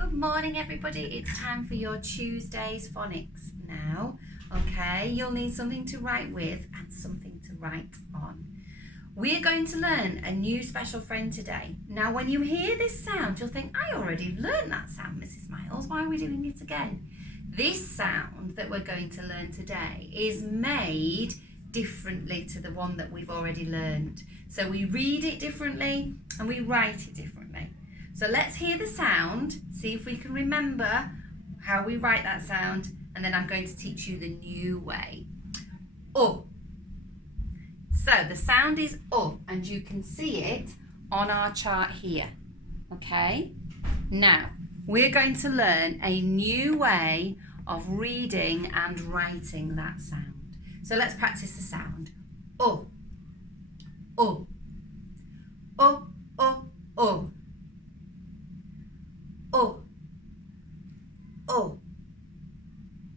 Good morning, everybody. It's time for your Tuesday's phonics now. Okay, you'll need something to write with and something to write on. We're going to learn a new special friend today. Now, when you hear this sound, you'll think, I already learned that sound, Mrs. Miles. Why are we doing it again? This sound that we're going to learn today is made differently to the one that we've already learned. So we read it differently and we write it differently. So let's hear the sound, see if we can remember how we write that sound, and then I'm going to teach you the new way. Oh. So the sound is and you can see it on our chart here. Okay? Now, we're going to learn a new way of reading and writing that sound. So let's practice the sound. Oh. Oh. Oh, oh, oh. Oh, oh,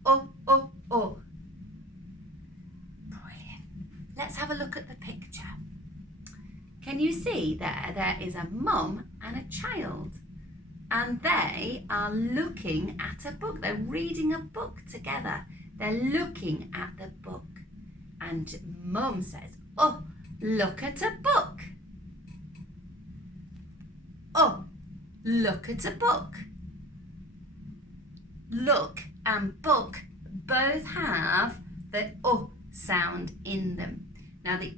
oh, oh, oh. Brilliant. Let's have a look at the picture. Can you see there is a mum and a child, and they are looking at a book. They're reading a book together. They're looking at the book, and mum says, oh, look at a book. Oh, look at a book. Look and book both have the sound in them. Now the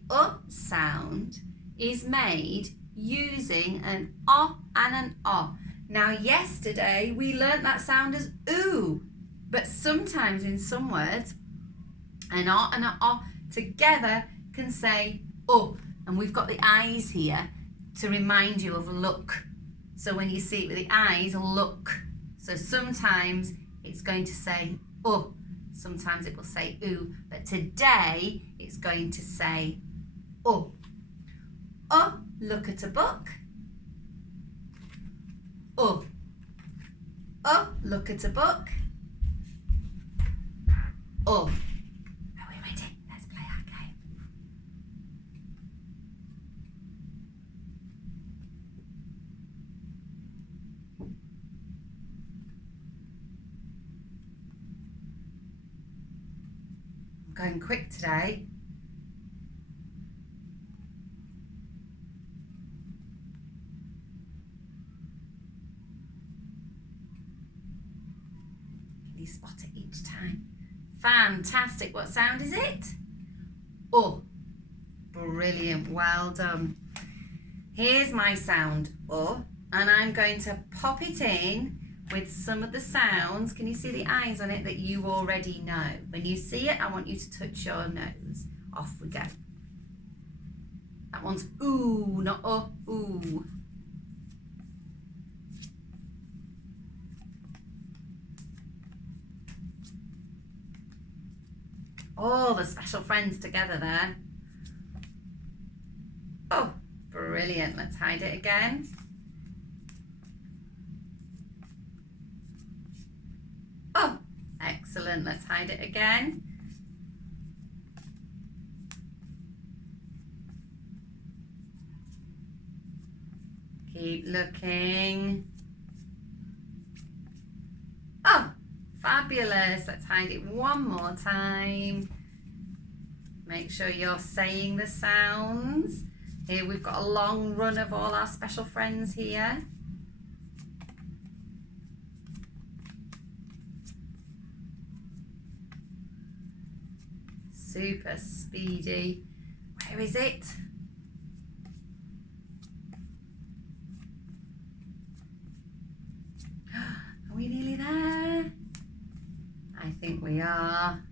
sound is made using an and an o. Now yesterday we learnt that sound as oo, but sometimes in some words an o and an o together can say and we've got the eyes here to remind you of look. So when you see it with the eyes, look. So sometimes it's going to say sometimes it will say oo, but today it's going to say look at a book. Look at a book. Are we ready? Let's play our game. Going quick today. Can you spot it each time? Fantastic. What sound is it? Brilliant. Well done. Here's my sound and I'm going to pop it in with some of the sounds. Can you see the eyes on it that you already know? When you see it, I want you to touch your nose. Off we go. That one's ooh, not ooh. All the special friends together there. Brilliant. Let's hide it again. Excellent. Let's hide it again. Keep looking. Fabulous. Let's hide it one more time. Make sure you're saying the sounds. Here we've got a long run of all our special friends here. Super speedy. Where is it? Are we nearly there? I think we are.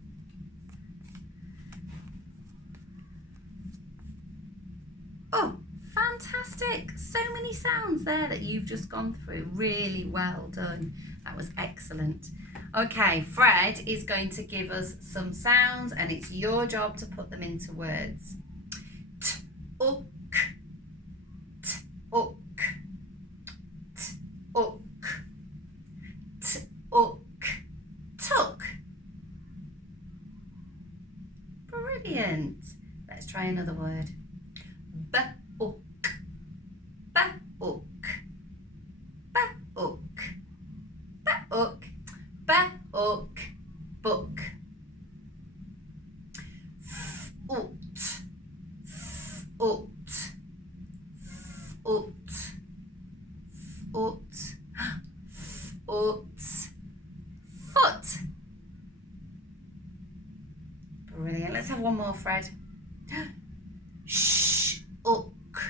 Fantastic. So many sounds there that you've just gone through. Really well done. That was excellent. Okay, Fred is going to give us some sounds and it's your job to put them into words. T-ook, t-ook, t-ook, t-ook, took. Brilliant. Let's try another word. B-ook, ba-ook, ba-ook, ook, ook, book. Oot, oot, oot, oot, oot, foot. Brilliant. Let's have one more, Fred. Sh, ook,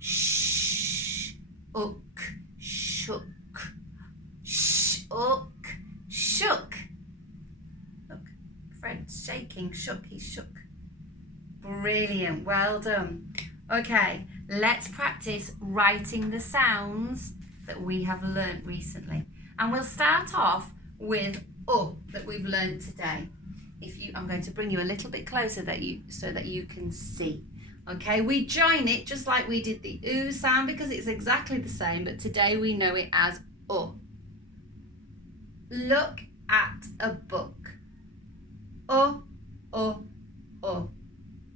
sh, ook, shook, sh, ook, shook. Look, Fred's shaking, shook, he shook. Brilliant, well done. Okay, let's practice writing the sounds that we have learnt recently. And we'll start off with that we've learnt today. I'm going to bring you a little bit closer so that you can see. Okay, we join it just like we did the oo sound because it's exactly the same, but today we know it as Look at a book.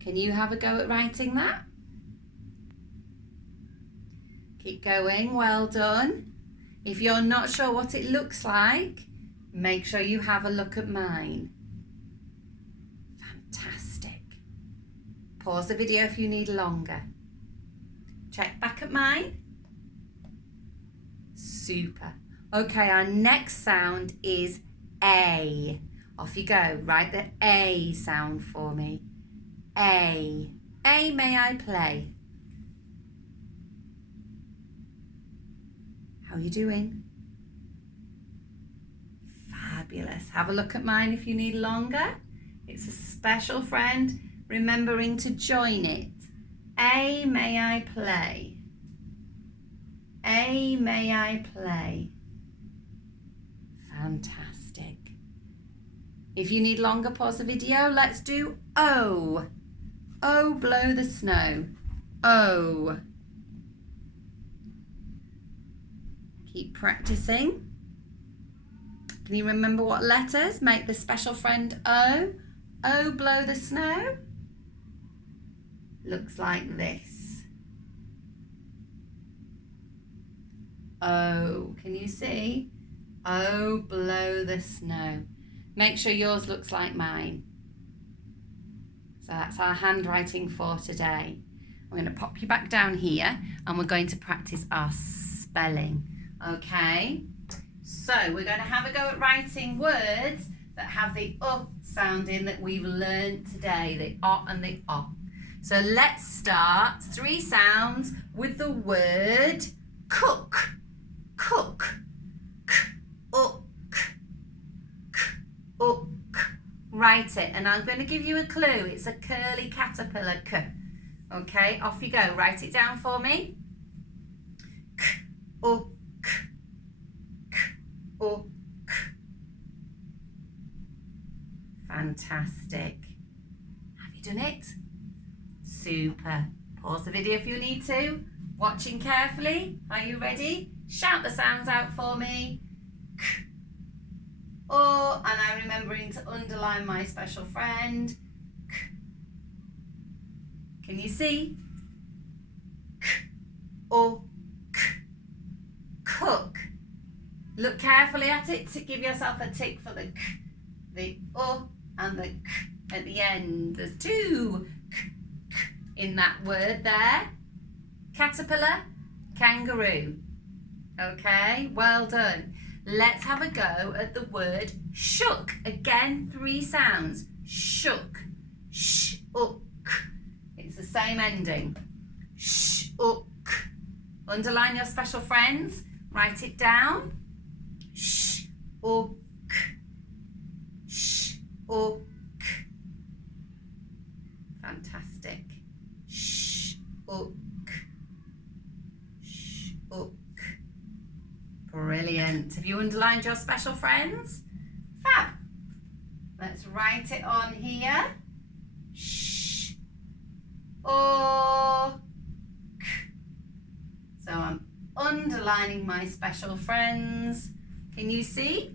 Can you have a go at writing that? Keep going, well done. If you're not sure what it looks like, make sure you have a look at mine. Fantastic. Pause the video if you need longer. Check back at mine. Super. Okay, our next sound is A. Off you go. Write the A sound for me. A. A, may I play? How are you doing? Fabulous. Have a look at mine if you need longer. It's a special friend, remembering to join it. A, may I play? A, may I play? Fantastic. If you need longer, pause the video. Let's do O. O, blow the snow. O. Keep practicing. Can you remember what letters make the special friend O? O, blow the snow. Looks like this. O. Can you see? O, blow the snow. Make sure yours looks like mine. So that's our handwriting for today. I'm going to pop you back down here and we're going to practice our spelling. Okay? So we're going to have a go at writing words that have the sound in that we've learned today, the O and the O. So let's start 3 sounds with the word cook. Cook. K-ook. K-ook. Write it, and I'm going to give you a clue. It's a curly caterpillar K. Okay, off you go. Write it down for me. K-ook. K-ook. Fantastic. Have you done it? Super. Pause the video if you need to. Watching carefully. Are you ready? Shout the sounds out for me. K. Oh, and I'm remembering to underline my special friend. K. Can you see? K. Oh. K. Cook. Look carefully at it to give yourself a tick for the K, the O, and the K at the end. There's 2 K, K in that word there. Caterpillar, kangaroo. Okay, well done. Let's have a go at the word shook. Again, 3 sounds. Shook. Sh-ook. It's the same ending. Sh-ook. Underline your special friends. Write it down. Sh-ook. Sh-ook. Fantastic. Sh-ook. Sh-ook. Brilliant. Have you underlined your special friends? Fab. Let's write it on here. Sh. O. K. So I'm underlining my special friends. Can you see?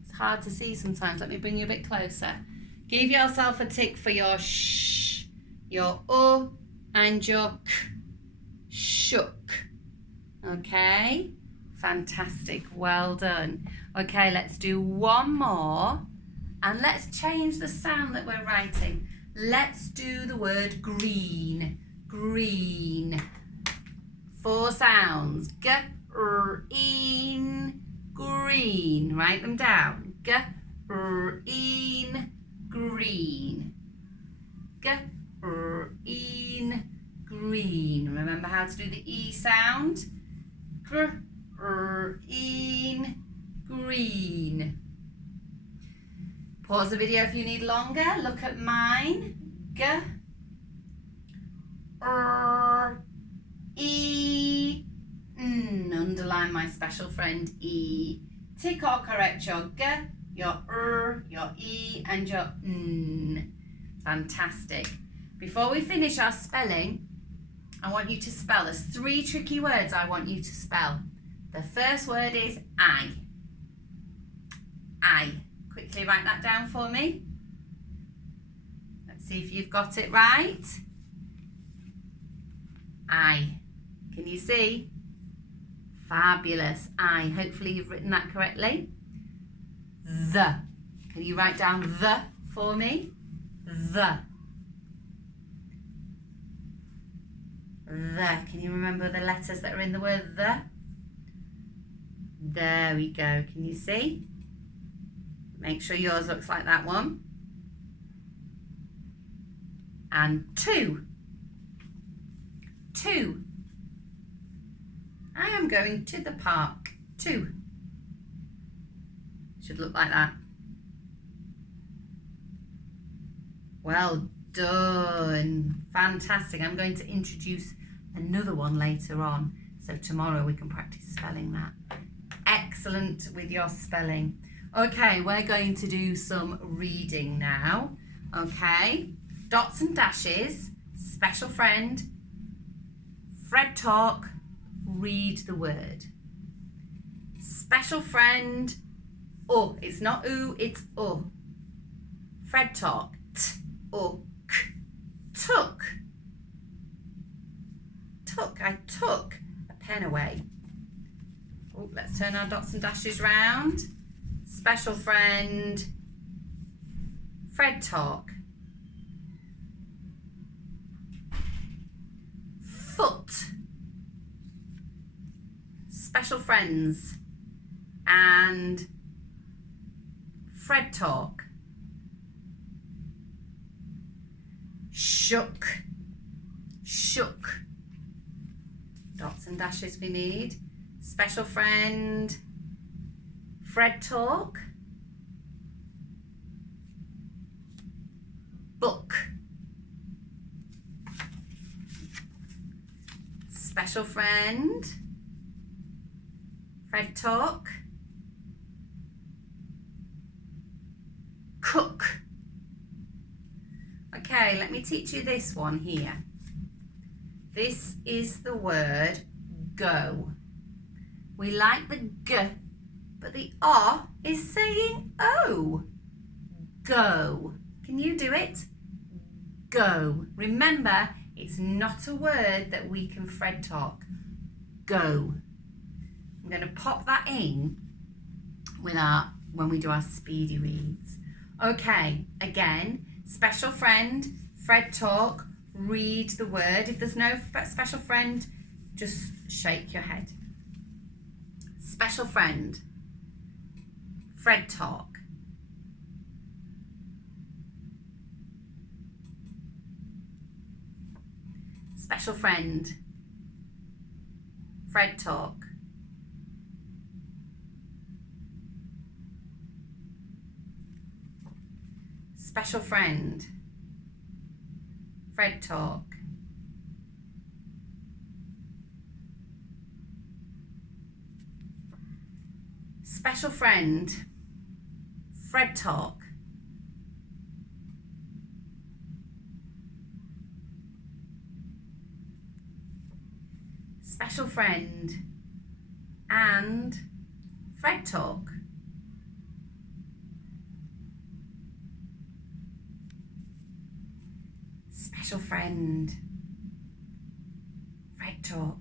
It's hard to see sometimes. Let me bring you a bit closer. Give yourself a tick for your sh, your O, and your k. Shook. Okay. Fantastic, well done. Okay, let's do one more and let's change the sound that we're writing. Let's do the word green. Green. 4 sounds. Green. Green. Write them down. Green. Green. Green. Green. Remember how to do the E sound? Green. Green. Pause the video if you need longer. Look at mine. E. Underline my special friend E. Tick or correct your G, your your E and your N. Fantastic. Before we finish our spelling, I want you to spell. There's 3 tricky words I want you to spell. The first word is I. I. Quickly write that down for me. Let's see if you've got it right. I. Can you see? Fabulous. I. Hopefully you've written that correctly. The. Can you write down the for me? The. The. Can you remember the letters that are in the word the? There we go. Can you see? Make sure yours looks like that one. And 2. 2. I am going to the park. 2. Should look like that. Well done. Fantastic. I'm going to introduce another one later on. So tomorrow we can practice spelling that. Excellent with your spelling. Okay, we're going to do some reading now. Okay. Dots and dashes. Special friend. Fred talk. Read the word. Special friend. Oh, it's not ooh, it's oh. Fred talk. T, oh, k. Took. Took. I took a pen away. Oh, let's turn our dots and dashes round. Special friend. Fred talk. Foot. Special friends. And Fred talk. Shook. Shook. Dots and dashes we need. Special friend. Fred talk. Book. Special friend. Fred talk. Cook. Okay, let me teach you this one here. This is the word go. We like the G, but the R is saying O. Go. Can you do it? Go. Remember, it's not a word that we can Fred talk. Go. I'm going to pop that in with when we do our speedy reads. Okay, again, special friend, Fred talk, read the word. If there's no special friend, just shake your head. Special friend, Fred talk. Special friend, Fred talk. Special friend, Fred talk. Special friend, Fred talk. Special friend and Fred talk. Special friend, Fred talk.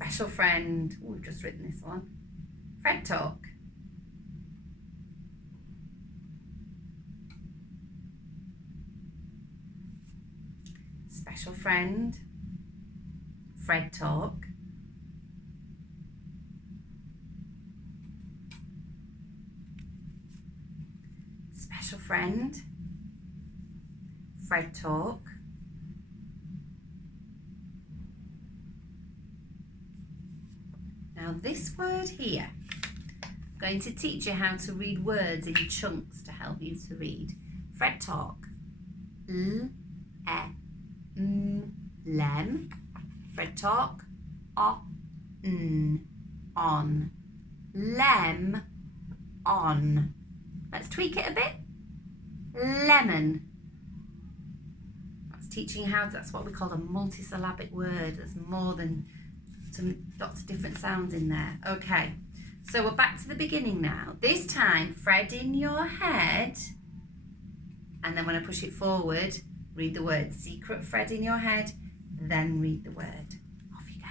Special friend. Oh, we've just written this one. Fred talk. Special friend. Fred talk. Special friend. Fred talk. Now this word here, I'm going to teach you how to read words in chunks to help you to read. Fred talk. L, e, m, lem. Fred talk. O, n, on. Lem, on. Let's tweak it a bit. Lemon. That's teaching you how, that's what we call a multisyllabic word. There's more than lots of different sounds in there. Okay, so we're back to the beginning now. This time, Fred in your head, and then when I push it forward, read the word. Secret Fred in your head, then read the word. Off you go.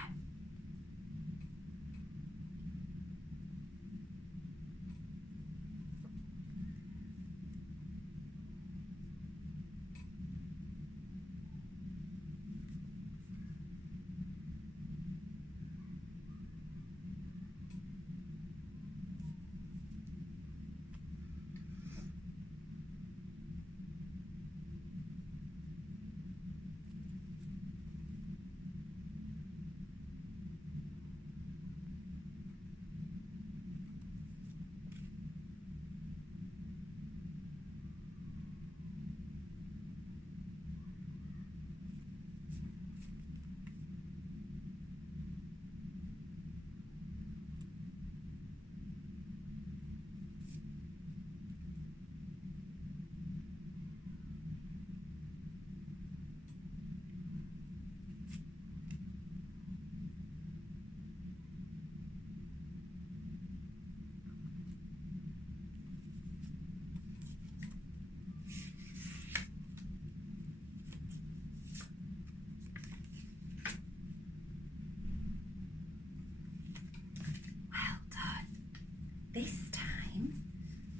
This time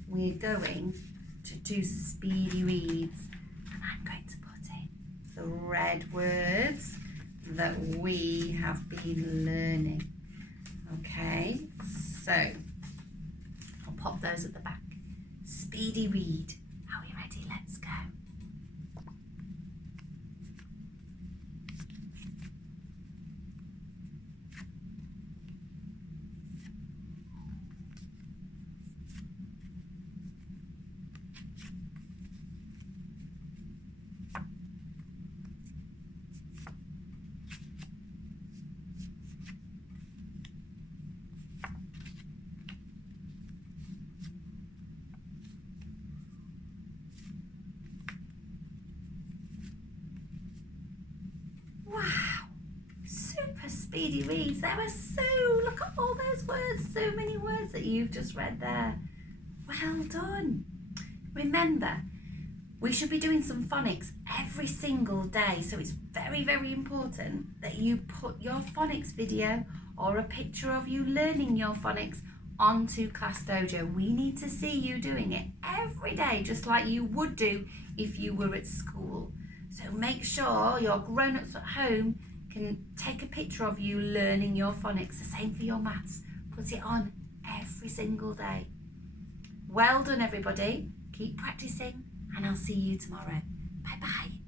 we're going to do speedy reads, and I'm going to put in the red words that we have been learning. Okay, so I'll pop those at the back. Speedy read. Are we ready? Let's go. Wow, super speedy reads. There were look at all those words, so many words that you've just read there. Well done. Remember, we should be doing some phonics every single day, so it's very, very important that you put your phonics video or a picture of you learning your phonics onto Class Dojo. We need to see you doing it every day, just like you would do if you were at school. So make sure your grown-ups at home can take a picture of you learning your phonics. The same for your maths. Put it on every single day. Well done, everybody. Keep practicing, and I'll see you tomorrow. Bye-bye.